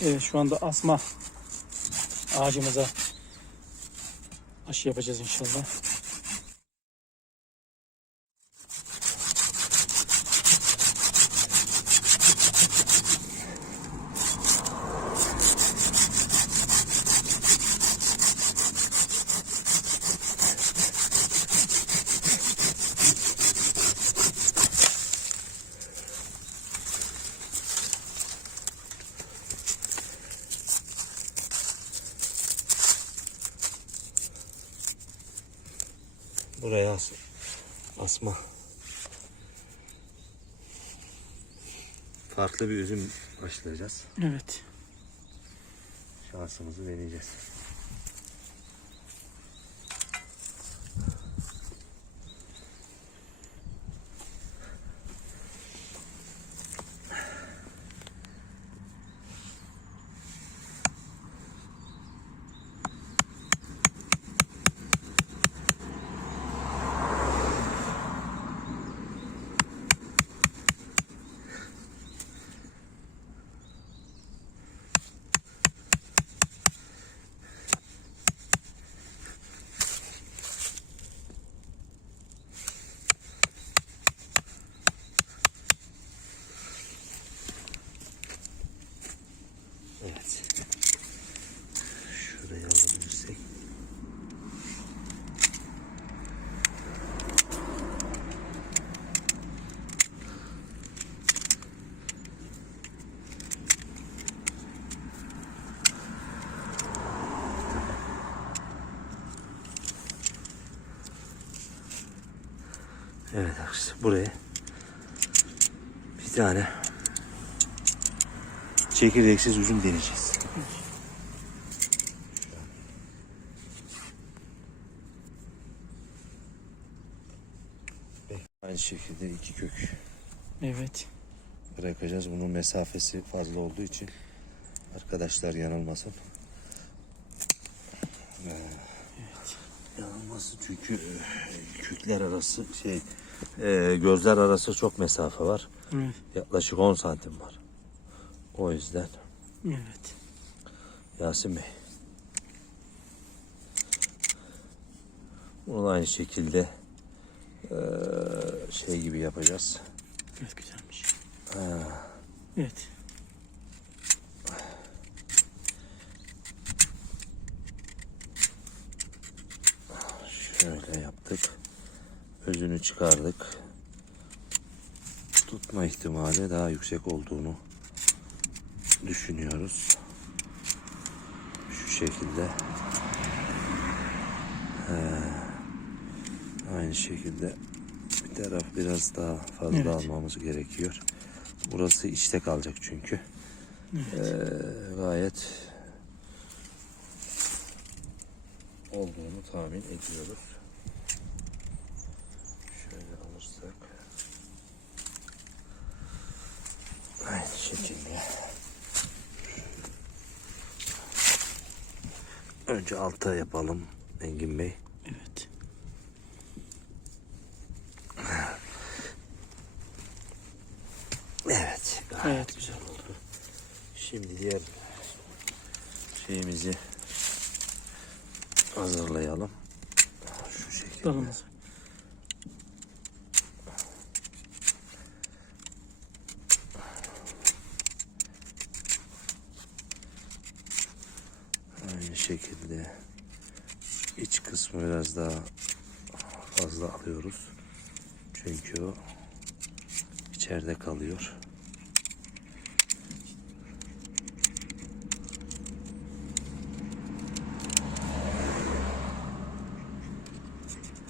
Evet şu anda asma ağacımıza aşı yapacağız inşallah. Buraya as asma. Farklı bir üzüm başlayacağız. Evet. Şansımızı deneyeceğiz. Evet. Şuraya alabilirsek. Evet arkadaşlar buraya bir tane çekirdeksiz üzüm deneyeceğiz. Aynı şekilde iki kök Evet. bırakacağız. Bunun mesafesi fazla olduğu için arkadaşlar yanılmasın. Ee, Yanılmasın çünkü e, kökler arası şey e, gözler arası çok mesafe var. Evet. Yaklaşık 10 santim var. O yüzden Evet. Yasin Bey. Bunu aynı şekilde eee, şey gibi yapacağız. Evet güzelmiş. Evet. Şöyle yaptık. Özünü çıkardık. Tutma ihtimali daha yüksek olduğunu düşünüyoruz. Şu şekilde. Ee, aynı şekilde bir taraf biraz daha fazla Evet. almamız gerekiyor. Burası içte kalacak çünkü. Ee, gayet olduğunu tahmin ediyoruz. Şöyle alırsak. Aynı şekilde. Önce alta yapalım Engin Bey. Evet. Evet. gayet güzel oldu. Şimdi diğer şeyimizi hazırlayalım. Şu şekilde. Dalımız. Şekilde iç kısmı biraz daha fazla alıyoruz. Çünkü o içeride kalıyor.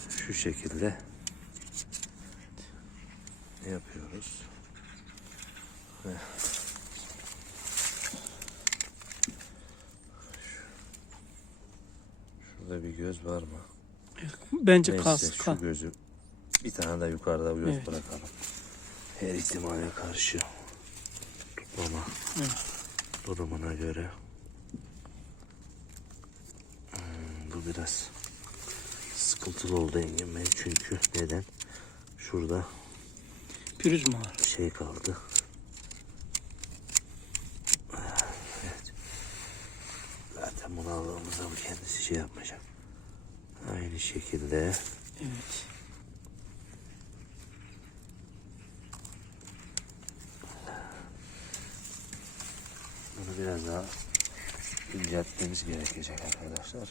Şu şekilde yapıyoruz. Ve var mı? Bence Neyse, kalsın. Şu kal. gözü bir tane de yukarıda bir göz evet. bırakalım. Her ihtimale karşı tutmama evet. durumuna göre. Hmm, bu biraz sıkıntılı oldu Engin Çünkü neden? Şurada pürüz mü var? Şey kaldı. Evet. Zaten bunu aldığımızda bu kendisi şey yapmayacak. Şekilde Evet. bunu biraz daha inceltmemiz gerekecek arkadaşlar.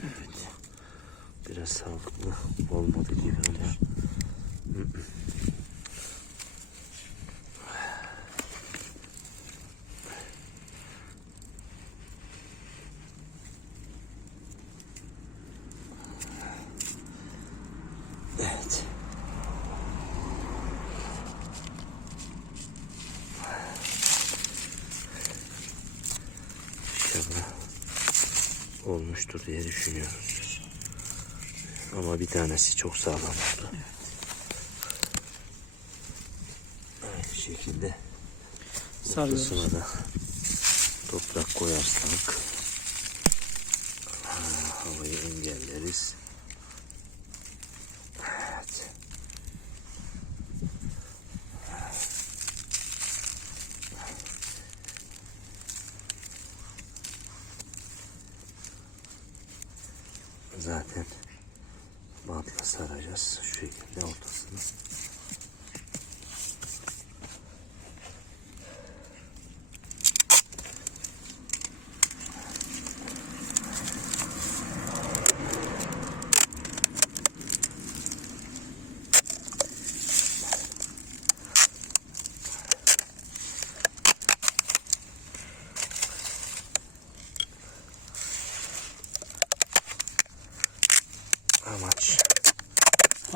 Evet. Biraz sağlıklı olmadı gibi ama. Evet. İnşallah olmuştur diye düşünüyoruz. Ama bir tanesi çok sağlam oldu. Aynı şekilde Sarıyoruz. da toprak koyarsak ha, havayı engelleriz. Zaten bantla saracağız şu şekilde ortasını.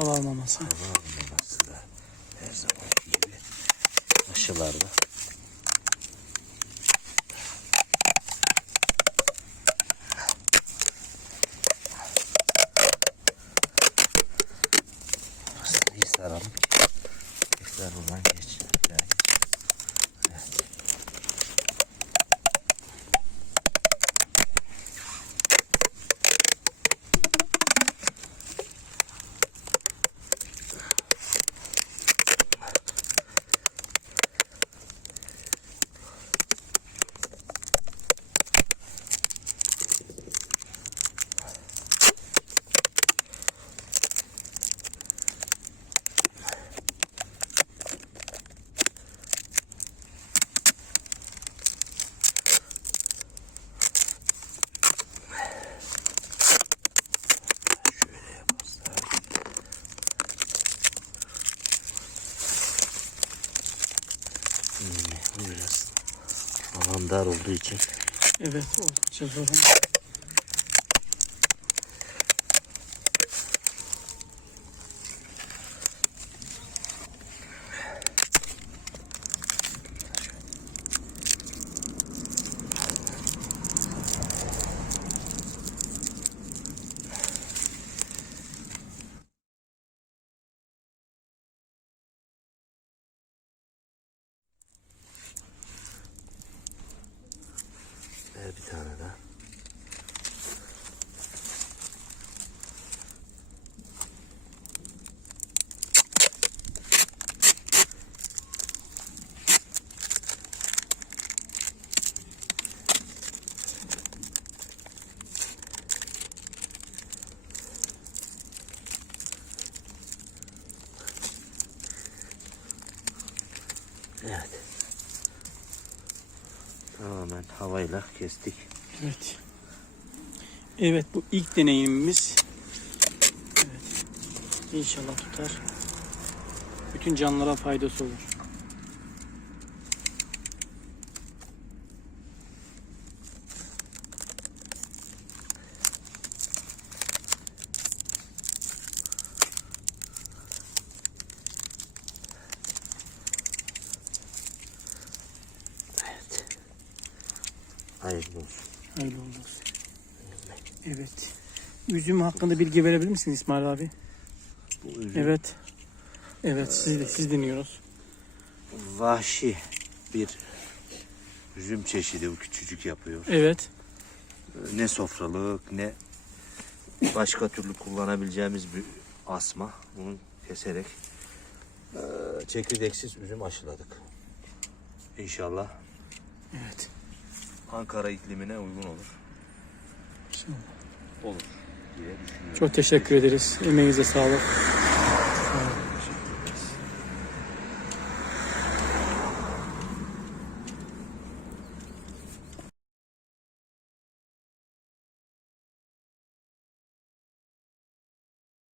Hava almaması. hava almaması da her zaman gibi aşılarda Burasını iyi saralım tekrar buradan geç. Yani. Evet. Şöyle yaparsak. Hmm, biraz alan dar olduğu için. Evet oldukça zor bir tane daha. Evet. Tamamen havayla kestik. Evet. Evet bu ilk deneyimimiz. Evet. İnşallah tutar. Bütün canlılara faydası olur. Hayırlı olsun. Hayırlı olsun. Evet. Üzüm hakkında bilgi verebilir misiniz İsmail abi? Bu üzüm Evet. Evet siz, siz dinliyoruz. vahşi bir üzüm çeşidi bu küçücük yapıyor. Evet. Ne sofralık ne başka türlü kullanabileceğimiz bir asma. Bunu keserek eee, çekirdeksiz üzüm aşıladık. İnşallah Evet. Ankara iklimine uygun olur. İnşallah. Olur diye düşünüyorum. Çok teşekkür ederiz. Emeğinize sağlık.